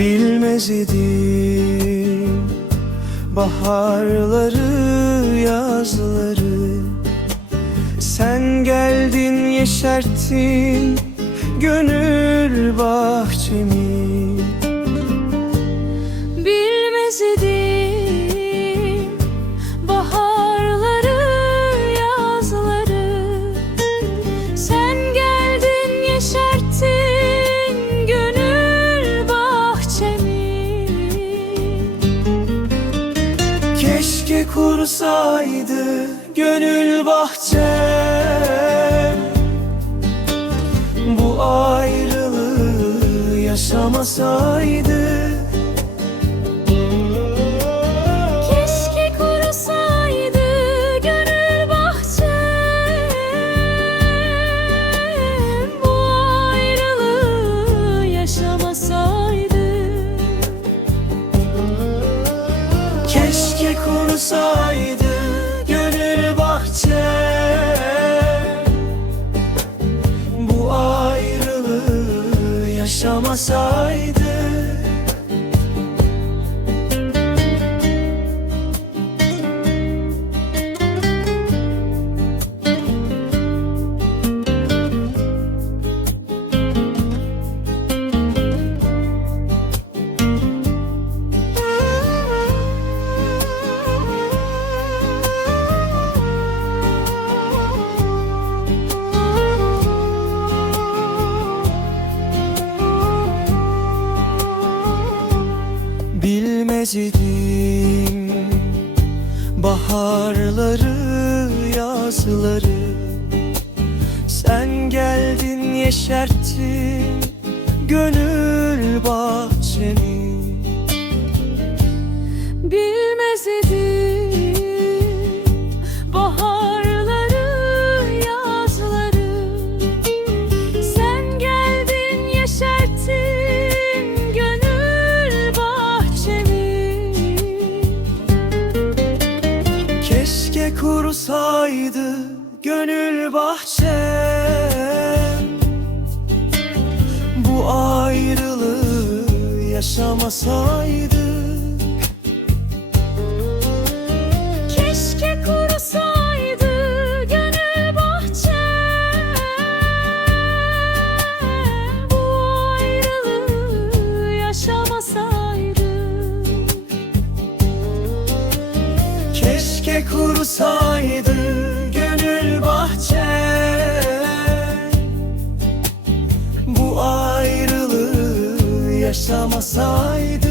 Bilmez idim. Baharları, yazları. Sen geldin yeşerttin Gönül bahçemi Keşke kurusaydı gönül bahçem Bu ayrılığı yaşamasaydı kurusaydı gönül bahçem Bu ayrılığı yaşamasaydı Bilmez idim Baharları, yazları. Sen geldin yeşerttin Gönül bahçemi Bilmez idim Keşke kurusaydı gönül bahçem Bu ayrılığı yaşamasaydı Keşke kurusaydı gönül bahçem Bu ayrılığı yaşamasaydı